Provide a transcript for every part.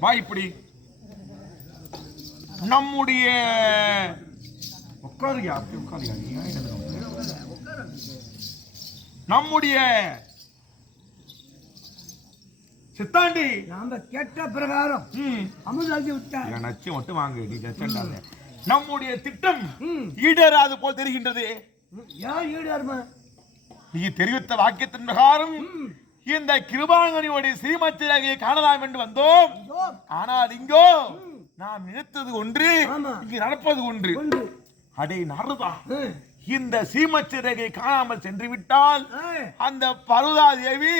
எப்படி நம்முடைய உட்காருயா அப்படி உட்காருயா ஏன்? நம்முடைய சித்தாண்டி. நாம கேட்ட பிரகாரம். ம், அமுதாகி விட்டார். என் நச்சு மட்டும் வாங்க நீ நச்சண்டாத நம்முடைய திட்டம். ஈடேறாது போல் தெரிகின்றது. யார் ஈடாருமா? நீ தெரிவித்த வாக்கியத்தின் பிரகாரம் இந்த கிருபாங்கனியுடைய ஸ்ரீமத்திரகையை காணலாம் என்று வந்தோம். ஆனால் இங்கோ நாம் நினைத்தது ஒன்று. இங்கு நடப்பது ஒன்று. அடே நாரதா. இந்த சீமச்சிறகை காணாமல் சென்று விட்டால் அந்த பருதா தேவி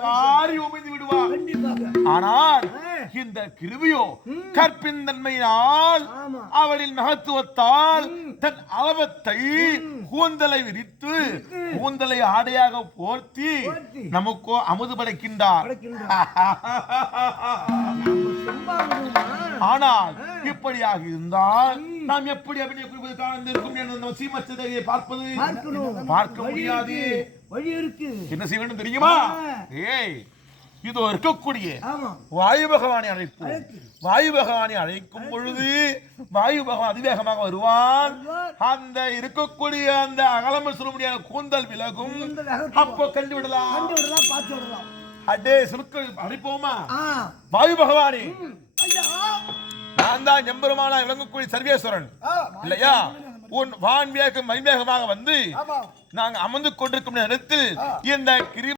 காரி உமிழ்ந்து விடுவார் ஆனால். இந்த கிருபியோ ம். கற்பின் தன்மையினால் அவளின் மகத்துவத்தால். தன் அளவத்தை கூந்தலை விரித்து கூந்தலை ஆடையாக போர்த்தி. நமக்கோ அமுது படைக்கின்றார்? ஆனால் இப்படியாக இருந்தால் நாம் எப்படி அபிநய குறிப்பது காணந்திருக்கும் பார்ப்பது. பார்க்க முடியாது என்ன செய்ய வேண்டும் தெரியுமா. ஏய் இதோ இருக்கக்கூடிய வாயு பகவானை அழைப்போம். வாயு பகவானை அழைக்கும் பொழுது வாயு பகவான் அதிவேகமாக வருவான். அந்த இருக்கக்கூடிய அந்த அகலமல் சொல்ல முடியாத கூந்தல் விலகும். அப்போ கண்டு விடலாம். அடே சுருக்க அழைப்போமா? வாயு பகவானே. நான் தான் எம்பெருமானா விளங்கக்கூடிய சர்வேஸ்வரன். இல்லையா? உன் வான் வேகம் மைவேகமாக வந்து ஆமா நாங்க அமர்ந்து கொண்டிருக்கும் நேரத்தில் இந்த கிரி